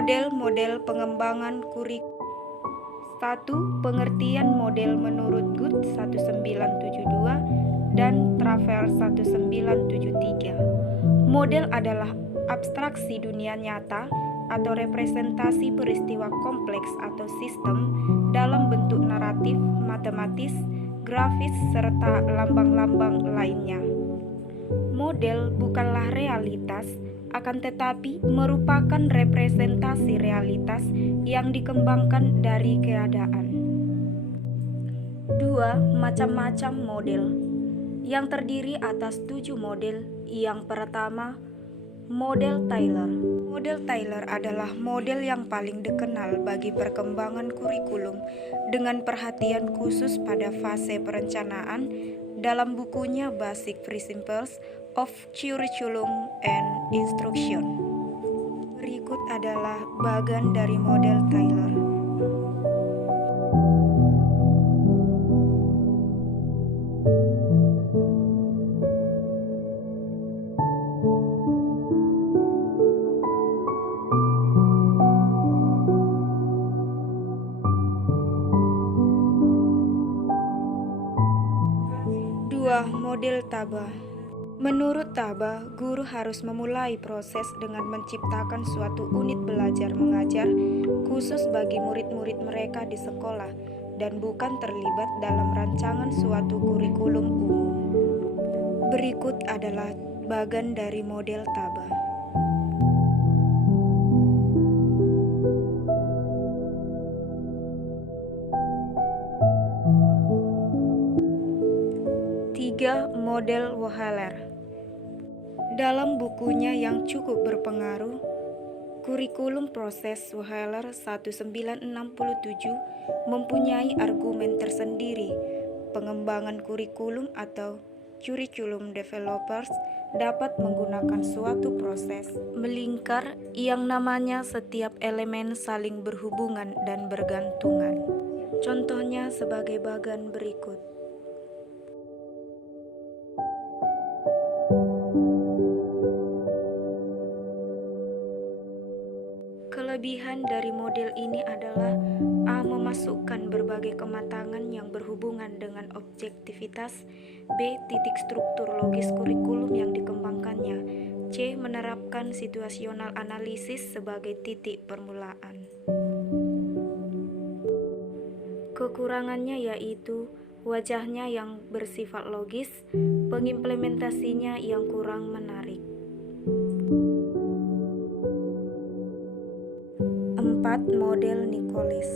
Model-model pengembangan kurikulum. 1. Pengertian model menurut Good 1972 dan Travers 1973. Model adalah abstraksi dunia nyata atau representasi peristiwa kompleks atau sistem dalam bentuk naratif, matematis, grafis, serta lambang-lambang lainnya. Model bukanlah realitas, akan tetapi merupakan representasi realitas yang dikembangkan dari keadaan. 2. Macam-macam model yang terdiri atas 7 model. Yang pertama, model Taylor. Model Taylor adalah model yang paling dikenal bagi perkembangan kurikulum dengan perhatian khusus pada fase perencanaan dalam bukunya Basic Principles of Curriculum and Instruction. Berikut adalah bagian dari model Taylor. Model Taba. Menurut Taba, guru harus memulai proses dengan menciptakan suatu unit belajar mengajar khusus bagi murid-murid mereka di sekolah dan bukan terlibat dalam rancangan suatu kurikulum umum. Berikut adalah bagian dari model Taba. Model Wohler. Dalam bukunya yang cukup berpengaruh, Kurikulum Proses Wohler 1967 mempunyai argumen tersendiri. Pengembangan kurikulum atau curriculum developers dapat menggunakan suatu proses melingkar yang namanya setiap elemen saling berhubungan dan bergantungan. Contohnya sebagai bagian berikut. Kelebihan dari model ini adalah A. Memasukkan berbagai kematangan yang berhubungan dengan objektivitas. B. Titik struktur logis kurikulum yang dikembangkannya. C. Menerapkan situasional analisis sebagai titik permulaan. Kekurangannya yaitu wajahnya yang bersifat logis, pengimplementasinya yang kurang menarik. 4. Model Nicolis.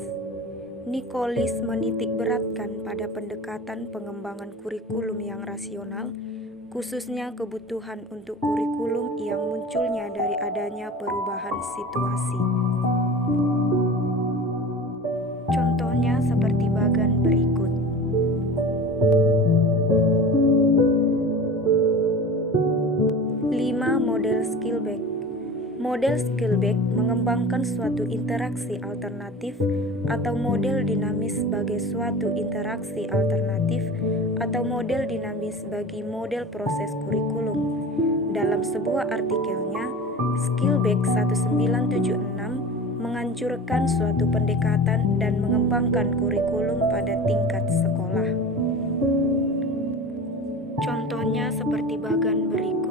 Nicolis menitik beratkan pada pendekatan pengembangan kurikulum yang rasional, khususnya kebutuhan untuk kurikulum yang munculnya dari adanya perubahan situasi. Contohnya seperti bagian berikut. Model Skillback. Model Skillback mengembangkan suatu interaksi alternatif atau model dinamis sebagai suatu interaksi alternatif atau model dinamis bagi model proses kurikulum. Dalam sebuah artikelnya, Skillback 1976 menganjurkan suatu pendekatan dan mengembangkan kurikulum pada tingkat sekolah. Contohnya seperti bagian berikut.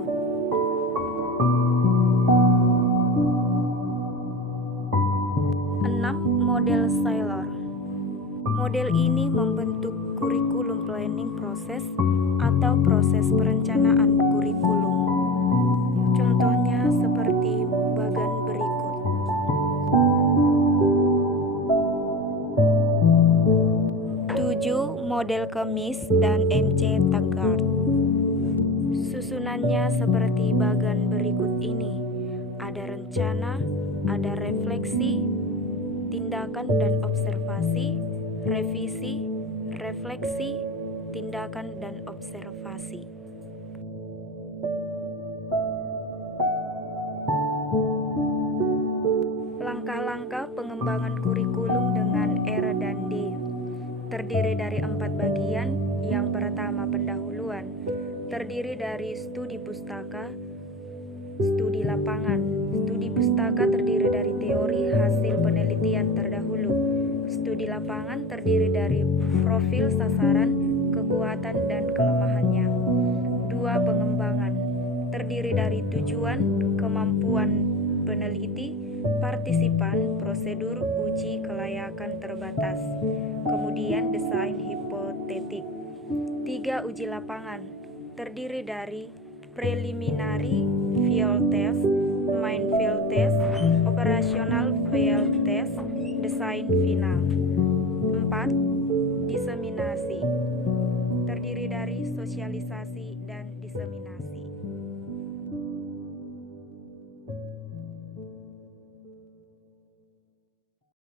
Model Saylor. Model ini membentuk kurikulum planning proses atau proses perencanaan kurikulum. Contohnya seperti bagian berikut. 7. Model Kemis dan M.C. Taggart. Susunannya seperti bagian berikut ini. Ada rencana, ada refleksi, tindakan dan observasi, revisi, refleksi, tindakan dan observasi. Langkah-langkah pengembangan kurikulum dengan R dan D terdiri dari 4 bagian. Yang pertama, pendahuluan, terdiri dari studi pustaka, Studi lapangan. Studi pustaka terdiri dari teori hasil penelitian terdahulu. Studi lapangan terdiri dari profil sasaran, kekuatan dan kelemahannya. 2. Pengembangan. Terdiri dari tujuan, kemampuan peneliti, partisipan, prosedur uji kelayakan terbatas. Kemudian desain hipotetik. 3. Uji lapangan. Terdiri dari preliminary field test, main field test, operational field test, desain final. 4. Diseminasi. Terdiri dari sosialisasi dan diseminasi.